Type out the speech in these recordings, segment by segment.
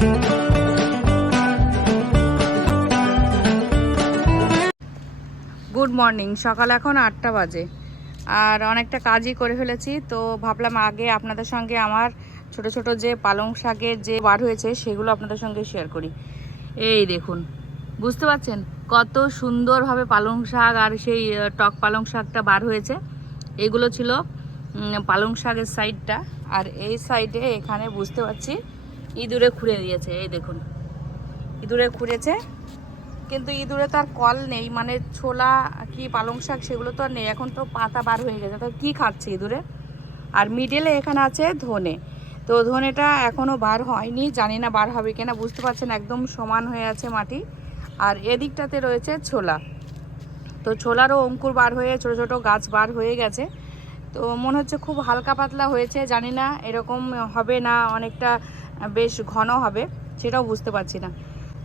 Good morning সকাল এখন আটটা বাজে। আর অনেকটা কাজই করে ফেলেছি, তো ভাবলাম আগে আপনাদের সঙ্গে আমার ছোট ছোট যে পালং শাকের যে বার হয়েছে, সেগুলো আপনাদের সঙ্গে শেয়ার করি। এই দেখুন, বুঝতে পারছেন? কত সুন্দরভাবে পালং শাক আর সেই টক পালং শাকটা বার হয়েছে। এগুলো ছিল পালং শাকের সাইডটা আর এই সাইডে এখানে বুঝতে পারছি ইঁদুরে খুঁড়ে দিয়েছে, এই দেখুন। ইঁদুরে খুঁড়েছে, কিন্তু ইঁদুরে তো আর কল নেই মানে ছোলা কি পালং শাক সেগুলো তো আর নেই, এখন তো পাতা বার হয়ে গেছে। তো কি খাচ্ছে ইঁদুরে? আর মিডলে এখানে আছে ধনে। তো ধনেটা এখনও বার হয়নি, জানি না বার হবে কিনা, বুঝতে পারছেন, একদম সমান হয়ে আছে মাটি। আর এদিকটাতে রয়েছে ছোলা। তো ছোলারও অঙ্কুর বার হয়ে, ছোট ছোট গাছ বার হয়ে গেছে। তো মনে হচ্ছে খুব হালকা পাতলা হয়েছে, জানি না এরকম হবে না, অনেকটা বেশ ঘন হবে, সেটাও বুঝতে পারছি না।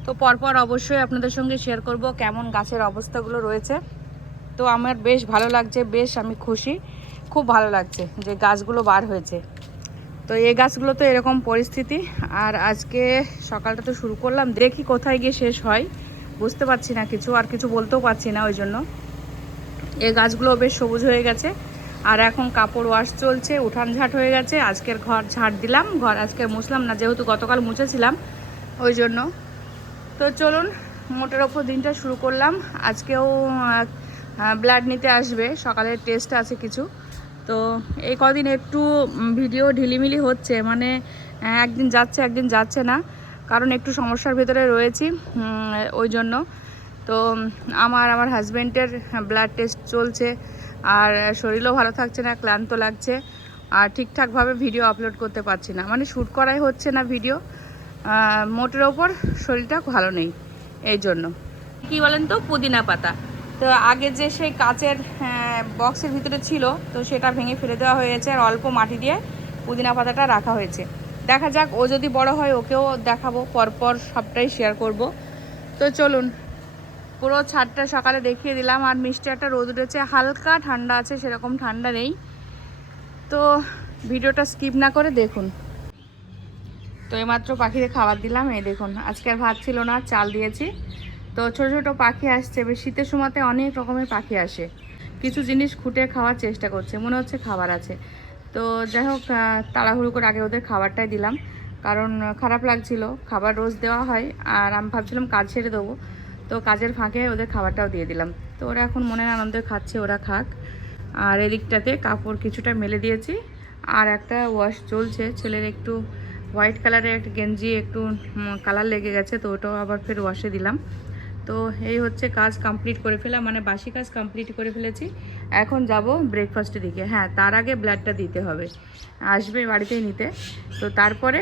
তো পরপর অবশ্যই আপনাদের সঙ্গে শেয়ার করব কেমন গাছের অবস্থাগুলো রয়েছে। তো আমার বেশ ভালো লাগছে, বেশ আমি খুশি, খুব ভালো লাগছে যে গাছগুলো বার হয়েছে। তো এই গাছগুলো তো এরকম পরিস্থিতি, আর আজকে সকালটা তো শুরু করলাম, দেখি কোথায় গিয়ে শেষ হয়, বুঝতে পারছি না, কিছু আর কিছু বলতেও পারছি না ওই জন্য। এই গাছগুলো বেশ সবুজ হয়ে গেছে আর এখন কাপড় ওয়াশ চলছে উঠান ঝাট হয়ে গেছে, আজকের ঘর ঝাড় দিলাম, ঘর আজকে মুছলাম না, যেহেতু গতকাল মুছেছিলাম, ওই জন্য। তো চলুন, মোটের ওপর দিনটা শুরু করলাম। আজকেও ব্লাড নিতে আসবে, সকালের টেস্ট আছে কিছু। তো এই কদিন একটু ভিডিও ঢিলিমিলি হচ্ছে মানে একদিন যাচ্ছে একদিন যাচ্ছে না, কারণ একটু সমস্যার ভেতরে রয়েছি ওই জন্য। তো আমার আমার হাজব্যান্ডের ব্লাড টেস্ট চলছে আর শরীরও ভালো থাকছে না, ক্লান্ত লাগছে। আর ঠিকঠাকভাবে ভিডিও আপলোড করতে পারছি না। মানে শ্যুট করাই হচ্ছে না ভিডিও মোটের ওপর শরীরটা ভালো নেই, এই জন্য। কি বলেন তো? পুদিনা পাতা। তো আগে যে সেই কাচের বক্সের ভিতরে ছিল, তো সেটা ভেঙে ফেলে দেওয়া হয়েছে আর অল্প মাটি দিয়ে পুদিনা পাতাটা রাখা হয়েছে। দেখা যাক, ও যদি বড় হয়, ওকেও দেখাবো। পরপর সবটাই শেয়ার করব। তো চলুন পুরো ছাদটা সকালে দেখিয়ে দিলাম। আর মিষ্টি একটা রোদ উঠেছে। হালকা ঠান্ডা আছে, সেরকম ঠান্ডা নেই। তো ভিডিওটা স্কিপ না করে দেখুন। তো এইমাত্র পাখিদের খাবার দিলাম। এই দেখুন, আজকে আর ভাত ছিল না, চাল দিয়েছি। তো ছোট ছোট পাখি আসছে। বেশ শীতের সময়তে অনেক রকমের পাখি আসে। কিছু জিনিস খুঁটে খাওয়ার চেষ্টা করছে। মনে হচ্ছে খাবার আছে। তো যাই হোক তাড়াহুড়ো করে আগে ওদের খাবারটাই দিলাম। কারণ খারাপ লাগছিল। খাবার রোজ দেওয়া হয়। আর আমি ভাবছিলাম কাজ ছেড়ে দেবো। তো কাজের ফাঁকে ওদের খাবারটাও দিয়ে দিলাম। তো ওরা এখন মনের আনন্দে খাচ্ছে, ওরা খাক। আর এদিকটাতে কাপড় কিছুটা মেলে দিয়েছি। আর একটা ওয়াশ চলছে। ছেলের একটু হোয়াইট কালারের একটা গেঞ্জি, একটু কালার লেগে গেছে, তো ওটাও আবার ফের ওয়াশে দিলাম। তো এই হচ্ছে কাজ কমপ্লিট করে ফেলা মানে বাসি কাজ কমপ্লিট করে ফেলেছি। এখন যাব ব্রেকফাস্টের দিকে। হ্যাঁ তার আগে ব্লাডটা দিতে হবে। আসবে বাড়িতেই নিতে। তো তারপরে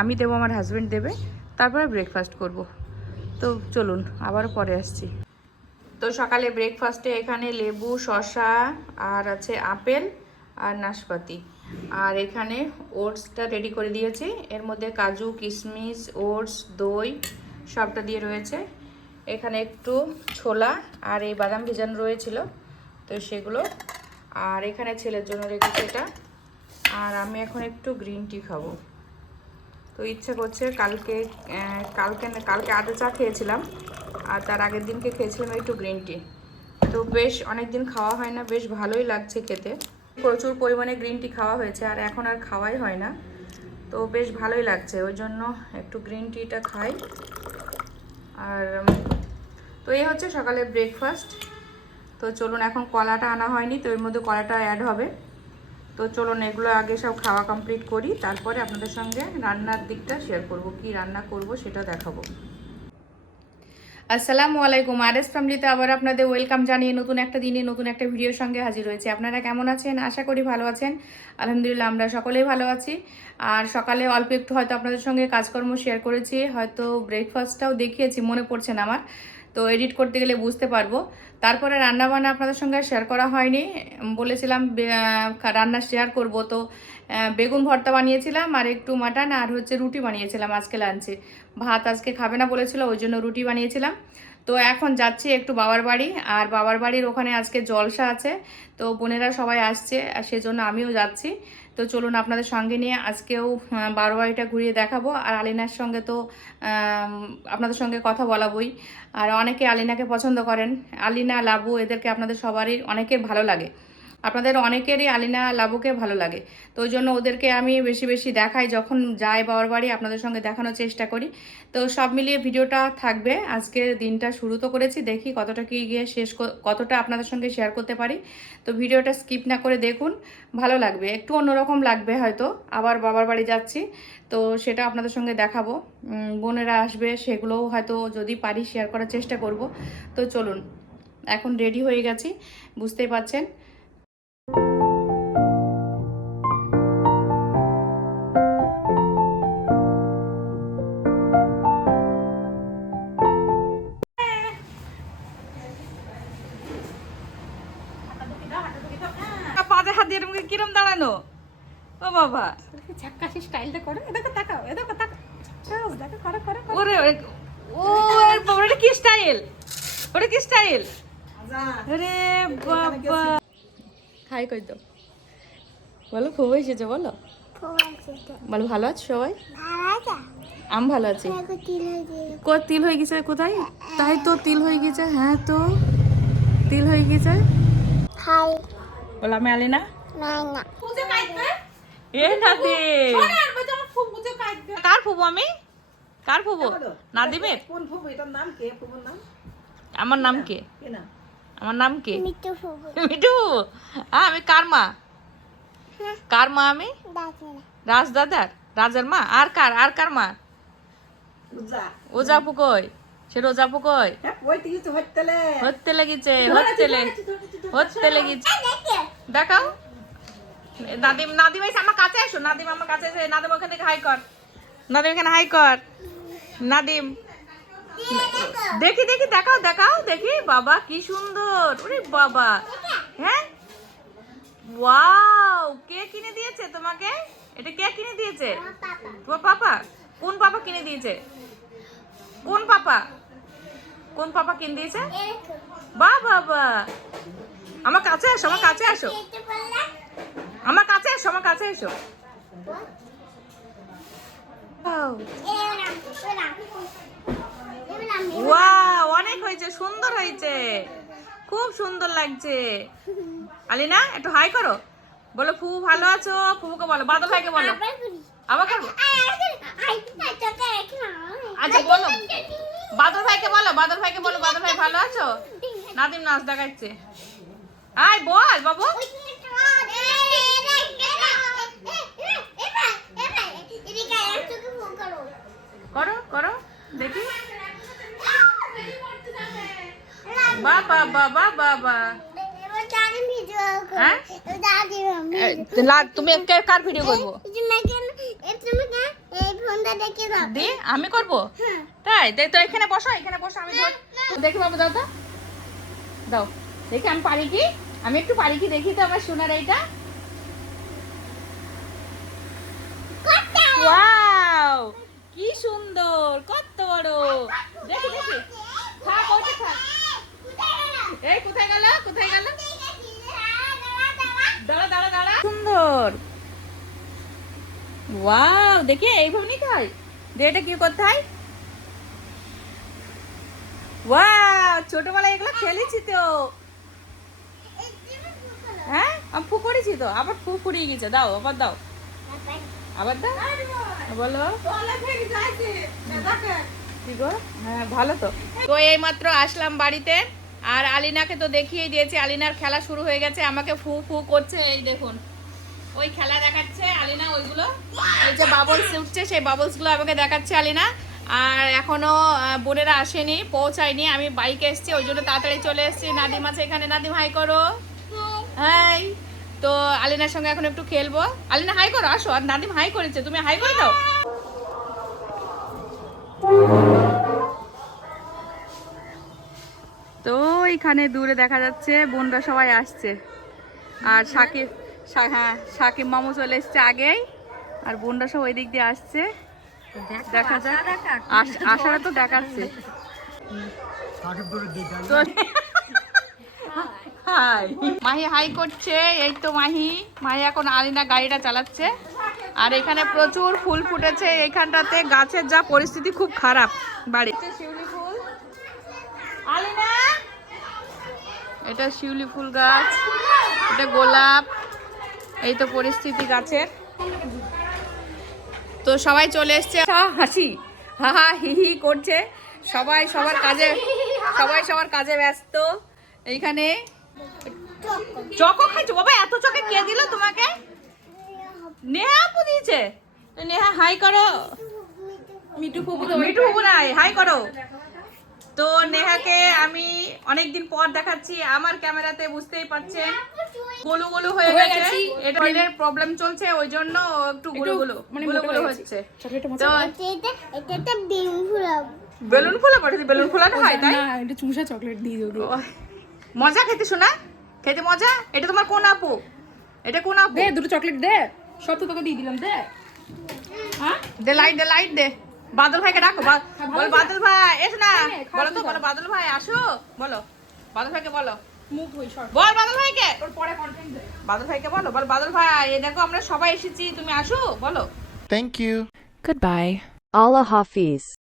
আমি দেবো আমার হাজব্যান্ড দেবে। তারপরে ব্রেকফাস্ট করব। তো চলুন, আবার পরে আসছি। তো সকালে ব্রেকফাস্টে এখানে লেবু, শসা, আর আছে আপেল আর নাশপাতি। আর এখানে ওটসটা রেডি করে দিয়েছি। এর মধ্যে কাজু কিশমিশ ওটস, দই সবটা দিয়ে রয়েছে। এখানে একটু ছোলা আর এই বাদাম ভেজানো রয়েছিল, তো সেগুলো। আর এখানে ছেলের জন্য রেখেছি এটা। আর আমি এখন একটু গ্রিন টি খাব। তো ইচ্ছা করছে কালকে কালকে কালকে আদা চা খেয়েছিলাম, আর তার আগের দিনকে খেয়েছিলাম একটু গ্রিন টি। তো বেশ অনেক দিন খাওয়া হয় না, বেশ ভালোই লাগছে খেতে। প্রচুর পরিমাণে গ্রিন টি খাওয়া হয়েছে, আর এখন আর খাওয়াই হয় না। তো বেশ ভালোই লাগছে, ওই জন্য একটু গ্রিন টিটা খাই। আর, তো এই হচ্ছে সকালে ব্রেকফাস্ট তো চলুন, এখন কলাটা আনা হয়নি, তো এর মধ্যে কলাটা অ্যাড হবে। তো চলুন এগুলো আগে সব খাওয়া কমপ্লিট করি, তারপরে আপনাদের সঙ্গে রান্নার দিকটা শেয়ার করব, কি রান্না করব সেটা দেখাবো। আসসালামু আলাইকুম আর এস ফ্যামিলিতে আবার আপনাদের ওয়েলকাম জানিয়ে নতুন একটা দিনে নতুন একটা ভিডিওর সঙ্গে হাজির হয়েছে। আপনারা কেমন আছেন? আশা করি ভালো আছেন। আলহামদুলিল্লাহ, আমরা সকলেই ভালো আছি। আর সকালে অল্প একটু হয়তো আপনাদের সঙ্গে কাজকর্ম শেয়ার করেছি, হয়তো ব্রেকফাস্টটাও দেখিয়েছি, মনে পড়ছে না আমার। তো এডিট করতে গেলে বুঝতে পারব। তারপরে রান্না বান্না আপনাদের সঙ্গে শেয়ার করা হয়নি। বলেছিলাম রান্না শেয়ার করব। তো বেগুন ভর্তা বানিয়েছিলাম আর একটু মাটন আর হচ্ছে রুটি বানিয়েছিলাম আজকে লাঞ্চে ভাত আজকে খাবে না বলেছিল, ওই জন্য রুটি বানিয়েছিলাম। তো এখন যাচ্ছি একটু বাবার বাড়ি আর বাবার বাড়ির ওখানে আজকে জলসা আছে তো বোনেরা সবাই আসছে আর সেজন্য আমিও যাচ্ছি। তো চলুন আপনাদের সঙ্গে নিয়ে আজকেও আহ, বারো বাড়িটা ঘুরিয়ে দেখাবো আর আলিনার সঙ্গে তো আপনাদের সঙ্গে কথা বলাবই। আর অনেকে আলিনাকে পছন্দ করেন আলিনা লাবু এদেরকে আপনাদের সবারই অনেকের ভালো লাগে। আপনাদের অনেকেরই আলিনা লাবুকে ভালো লাগে। তো ওই জন্য ওদেরকে আমি বেশি বেশি দেখাই, যখন যাই বাবার বাড়ি আপনাদের সঙ্গে দেখানোর চেষ্টা করি। তো সব মিলিয়ে ভিডিওটা থাকবে, আজকে দিনটা শুরু তো করেছি, দেখি কতটা কি গিয়ে শেষ কতটা আপনাদের সঙ্গে শেয়ার করতে পারি। তো ভিডিওটা স্কিপ না করে দেখুন, ভালো লাগবে, একটু অন্যরকম লাগবে হয়তো, আবার বাবার বাড়ি যাচ্ছি, তো সেটা আপনাদের সঙ্গে দেখাবো। বোনেরা আসবে, সেগুলোও হয়তো যদি পারি শেয়ার করার চেষ্টা করব। তো চলুন, এখন রেডি হয়ে গেছি, বুঝতেই পারছেন। স্টাইলটা করো। এদিকে তাকাও এদিকে তাকাও। দেখো করো করো। ওরে ওরে, ও এর বাবা, কি স্টাইল ওটা কি স্টাইল আরে বাবা। হাই কই দাও বলো। খুব এসেছে বলো বলো ভালো আছো সবাই? আম ভালো আছি। কো তিল হয়ে গেছে। কোথায়? তাই তো তিল হয়ে গেছে হ্যাঁ তো। তিল হয়ে গেছে। হাই। বলো আমি আলি না পুজো এ না দে আর বাজা ফুল পুজো কাটবে কার ফুবো আমি? কার ফুবো? নাদিমের? কোন ফুল এটার নাম কে? ফুলের নাম? আমার নাম কে কে? না? আমার নাম কে? মিটু ফুবু। মিঠু হ্যাঁ আমি কার মা? কার মা আমি? রাজ দাদার রাজার মা? আর কার? আর কার মা? ওজাপু সে রোজাপু কই? হ্যাঁ হতে লেগেছে হতে হতে লেগেছে। দেখাও। নাদিম নাদিম এসে আমার কাছে এসো। নাদিম আমার কাছে এসে নাদিম ওখান থেকে হাই কর। নাদিম এখানে হাই কর। নাদিম। দেখি দেখি, দেখাও দেখাও, দেখি। বাবা, কি সুন্দর। ওরে বাবা। হ্যাঁ? ওয়াও, কে কিনে দিয়েছে তোমাকে? এটা কে কিনে দিয়েছে? তোমার পাপা। কোন পাপা কিনে দিয়েছে? কোন পাপা? কোন পাপা কিনে দিয়েছে? বা বাবা আমার কাছে আসো আমার কাছে আসো আমার কাছে এসো, আমার কাছে এসো। অনেক হয়েছে, সুন্দর হয়েছে। খুব সুন্দর লাগছে। আলিনা, একটু হাই করো। বলো ফু ভালো আছো? ফুকে বলো, বাদল ভাইকে বলো। আবার করব? আচ্ছা বলো। বাদল ভাইকে বলো, বাদল ভাইকে বলো, বাদল ভাই ভালো আছো? নাদিম নাচ দেখাচ্ছে। আয়, বল, বাবু। দেখি বাবা বাবা বাবা। হ্যাঁ? তুমি কার ভিডিও করব? দি, আমি করব? তাই তাই তো এখানে বসো এখানে বসো, আমি দেখি বাবু, দাও দাও। দেখি আমি পারি কি? আমি একটু পারি কি? দেখি তো আমার সোনার এইটা ওয়াও কি সুন্দর কত বড় দেখি দেখি থাক ওইটা থাক এই কোথায় গেল? কোথায় গেল? দাঁড়া দাঁড়া দাঁড়া। সুন্দর। ওয়াও দেখি এইভাবে নিতে হয়? দিয়ে এটা কি করতে হয়? ওয়াও ছোটবেলায় এগুলো খেলেছি তো। হ্যাঁ? আমি ফু করেছি তো আবার ফু ফুরিয়ে গেছে। দাও আবার দাও। আবার দাও? বলো। হ্যাঁ ভালো তো। তো এইমাত্র আসলাম বাড়িতে। আর আলিনাকে তো দেখিয়ে দিয়েছি, আলিনার খেলা শুরু হয়ে গেছে, আমাকে ফু ফু করছে, এই দেখুন। ওই খেলা দেখাচ্ছে আলিনা ওইগুলো ওই যে বাবলস উঠছে, সেই বাবলসগুলো আমাকে দেখাচ্ছে আলিনা। আর এখনও বোনেরা আসেনি, পৌঁছায়নি, আমি বাইকে এসেছি, ওই জন্য তাড়াতাড়ি চলে এসেছি। নাদিম আছে এখানে, নাদিম হাই করো। হাই তো আলিনার সঙ্গে এখন একটু খেলব। আলিনা হাই করো, আসো। আর নাদিম হাই করেছে, তুমি হাই করে দাও। তো এখানে দূরে দেখা যাচ্ছে বোনরা সবাই আসছে। আর সাকিব হ্যাঁ সাকিব মামু চলে এসছে আগেই আর বোনরা সব ওই দিক দিয়ে আসছে। দেখা যাক। আস- আশারা তো দেখাচ্ছে। হাই। মাহি হাই করছে এই তো মাহি। মাহি এখন আলিনা গাড়িটা চালাচ্ছে। আর এখানে প্রচুর ফুল ফুটেছে এইখানটাতে গাছের যা পরিস্থিতি খুব খারাপ বাড়িতে শিউলি ফুল আলিনা এটা শিউলি ফুল গাছ এটা গোলাপ এই তো পরিস্থিতি গাছের। তো সবাই চলে এসছে। হাসি হা হা হি হি করছে। সবাই সবার কাজে সবাই সবার কাজে ব্যস্ত। এইখানে চকো খাইছো বাবা এত চকে কে দিল তোমাকে? নেহা আপু দিয়েছে। নেহা হাই করো। মিঠু ফুবু মিঠু ফুবু নাই হাই করো। তো নেহাকে অনেকদিন পর দেখাচ্ছি আমার ক্যামেরাতে বুঝতেই পারছেন। গোলু গোলু হয়ে গেছে। এটা ব্রেনের প্রবলেম চলছে ওই জন্য একটু গুলো গুলো মানে গুলো গুলো। হচ্ছে। তো এটা এটা একটা ডিম বেলুন ফোলা পাঠাচ্ছি বেলুন ফোলানো হয় তাই? না এটা চুষা চকলেট দিয়ে দিও ওহ, মজা খেতে শোনা খেতে মজা? এটা তোমার কোন আপু? এটা কোন আপু? দে দুটো চকলেট দে। সব তো তোকে দিয়ে দিলাম দে। হ্যাঁ? দে লাইট দে লাইট দে। বাদল ভাইকে ডাকো বল বলো বাদল ভাই এসো না। হ্যাঁ, বলো তো বলো বাদল ভাই আসো। বলো বাদল ভাইকে বলো। মুখ ধুই সর। বল বাদল ভাইকে। তোর পরে কন্টেন্ট দে বাদল ভাইকে বলো বল বাদল ভাই এ দেখো আমরা সবাই এসেছি তুমি আসো বলো। Thank you good bye Allah Hafiz.